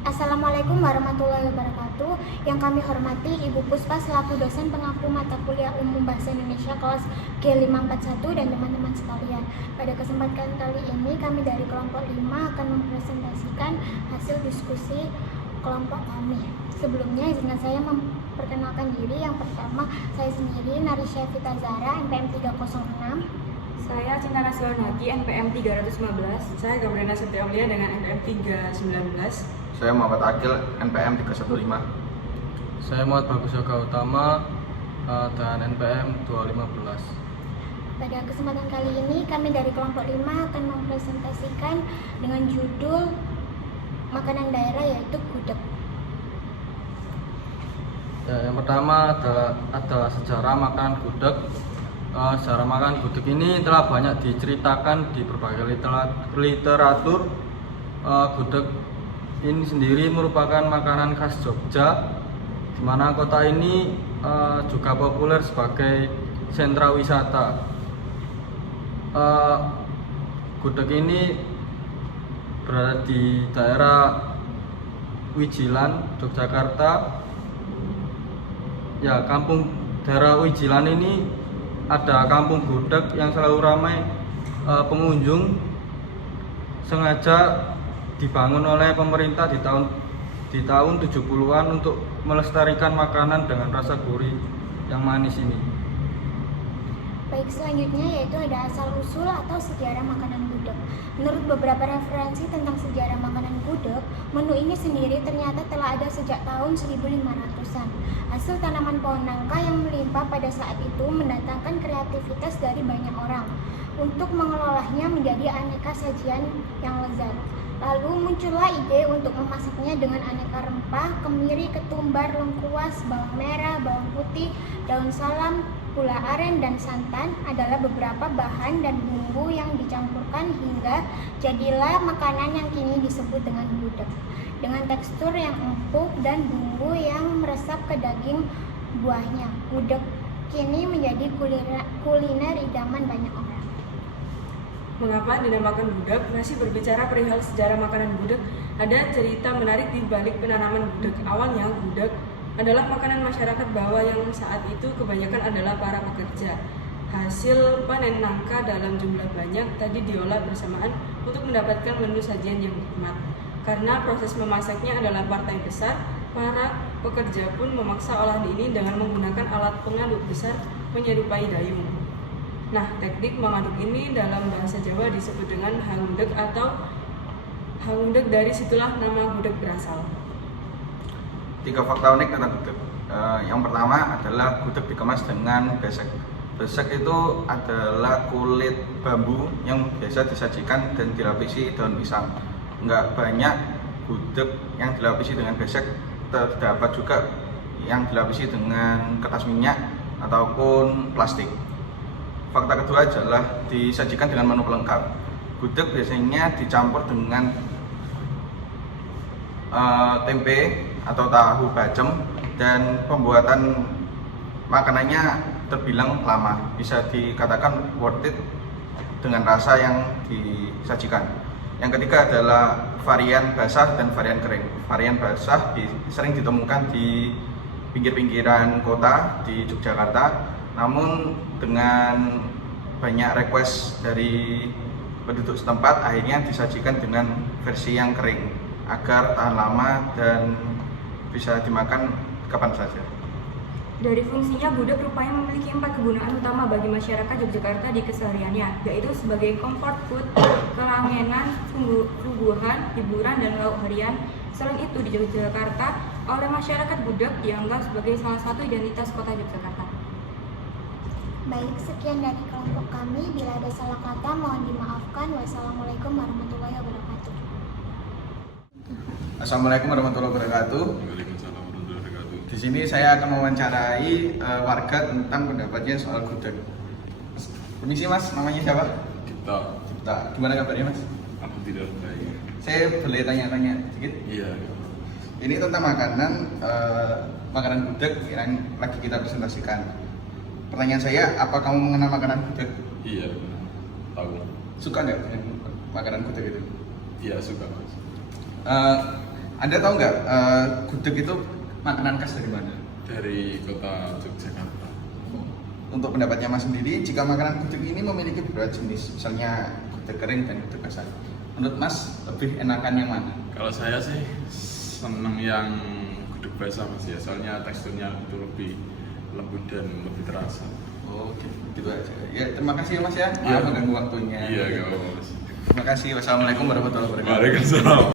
Assalamualaikum warahmatullahi wabarakatuh. Yang kami hormati Ibu Puspa selaku dosen pengampu mata kuliah umum Bahasa Indonesia kelas G541 dan teman-teman sekalian. Pada kesempatan kali ini kami dari kelompok 5 akan mempresentasikan hasil diskusi kelompok kami. Sebelumnya izinkan saya memperkenalkan diri. Yang pertama, saya sendiri Narisha Vita Zara, NPM 306. Saya Cinta Naslanati, NPM 315. Saya Gabriela Setiaulia dengan NPM 319. Saya Muhammad Akil, NPM 315. Saya Muhammad Bagus Yoga Utama dan NPM 215. Pada kesempatan kali ini kami dari kelompok 5 akan mempresentasikan dengan judul makanan daerah yaitu gudeg. Ya, yang pertama adalah sejarah makanan gudeg. Sejarah makanan gudeg ini telah banyak diceritakan di berbagai literatur. Gudeg ini sendiri merupakan makanan khas Jogja, di mana kota ini juga populer sebagai sentra wisata. Gudeg ini berada di daerah Wijilan, Yogyakarta. Ya, daerah Wijilan ini ada kampung gudeg yang selalu ramai pengunjung. Sengaja dibangun oleh pemerintah di tahun 70-an untuk melestarikan makanan dengan rasa gurih yang manis ini. Baik, selanjutnya yaitu ada asal-usul atau sejarah makanan gudeg. Menurut beberapa referensi tentang sejarah makanan gudeg, menu ini sendiri ternyata telah ada sejak tahun 1500-an. Hasil tanaman pohon nangka yang melimpah pada saat itu mendatangkan kreativitas dari banyak orang untuk mengelolanya menjadi aneka sajian yang lezat. Lalu muncullah ide untuk memasaknya dengan aneka rempah, kemiri, ketumbar, lengkuas, bawang merah, bawang putih, daun salam, gula aren, dan santan adalah beberapa bahan dan bumbu yang dicampurkan hingga jadilah makanan yang kini disebut dengan gudeg. Dengan tekstur yang empuk dan bumbu yang meresap ke daging buahnya, gudeg kini menjadi kuliner idaman banyak orang. Mengapa dinamakan gudeg? Masih berbicara perihal sejarah makanan gudeg, ada cerita menarik di balik penanaman gudeg. Awalnya gudeg adalah makanan masyarakat bawah yang saat itu kebanyakan adalah para pekerja. Hasil panen nangka dalam jumlah banyak tadi diolah bersamaan untuk mendapatkan menu sajian yang nikmat. Karena proses memasaknya adalah partai besar, para pekerja pun memaksa olahan ini dengan menggunakan alat pengaduk besar menyerupai dayung. Nah, teknik mengaduk ini dalam bahasa Jawa disebut dengan hangudeg atau hangudeg, dari situlah nama gudeg berasal. 3 fakta unik tentang gudeg. Yang pertama adalah gudeg dikemas dengan besek. Besek itu adalah kulit bambu yang biasa disajikan dan dilapisi daun pisang. Enggak banyak gudeg yang dilapisi dengan besek, terdapat juga yang dilapisi dengan kertas minyak ataupun plastik. Fakta kedua adalah disajikan dengan menu pelengkap. Gudeg biasanya dicampur dengan tempe atau tahu bacem, dan pembuatan makanannya terbilang lama. Bisa dikatakan worth it dengan rasa yang disajikan. Yang ketiga adalah varian basah dan varian kering. Varian basah sering ditemukan di pinggir-pinggiran kota di Yogyakarta. Namun dengan banyak request dari penduduk setempat, akhirnya disajikan dengan versi yang kering agar tahan lama dan bisa dimakan kapan saja. Dari fungsinya, gudeg rupanya memiliki 4 kegunaan utama bagi masyarakat Yogyakarta di kesehariannya, yaitu sebagai comfort food, kerangenan, suguhan, hiburan, dan lauk harian. Selain itu, di Yogyakarta, oleh masyarakat gudeg dianggap sebagai salah satu identitas kota Yogyakarta. Baik, sekian dari kelompok kami. Bila ada salah kata, mohon dimaafkan. Wassalamualaikum warahmatullahi wabarakatuh. Assalamualaikum warahmatullahi wabarakatuh. Di sini saya akan mewawancarai warga tentang pendapatnya soal gudeg. Permisi Mas, namanya siapa? Kita. Gimana kabarnya Mas? Alhamdulillah baik. Saya boleh tanya-tanya sedikit? Iya. Ini tentang makanan gudeg yang lagi kita presentasikan. Pertanyaan saya, apa kamu mengenal makanan gudeg? Iya, tahu. Suka nggak dengan makanan gudeg itu? Iya, suka Mas. Anda tahu nggak gudeg itu makanan khas dari mana? Dari kota Yogyakarta. Untuk pendapatnya Mas sendiri, jika makanan gudeg ini memiliki beberapa jenis, misalnya gudeg kering dan gudeg basah, menurut Mas lebih enakan yang mana? Kalau saya sih seneng yang gudeg basah Mas ya, soalnya teksturnya itu lebih lembut dan lebih terasa. Oke, gitu aja. Ya, terima kasih ya Mas ya. Iya. Maaf mengganggu waktunya. Iya, gak apa-apa Mas. Terima kasih. Wassalamualaikum warahmatullahi wabarakatuh. Waalaikumsalam.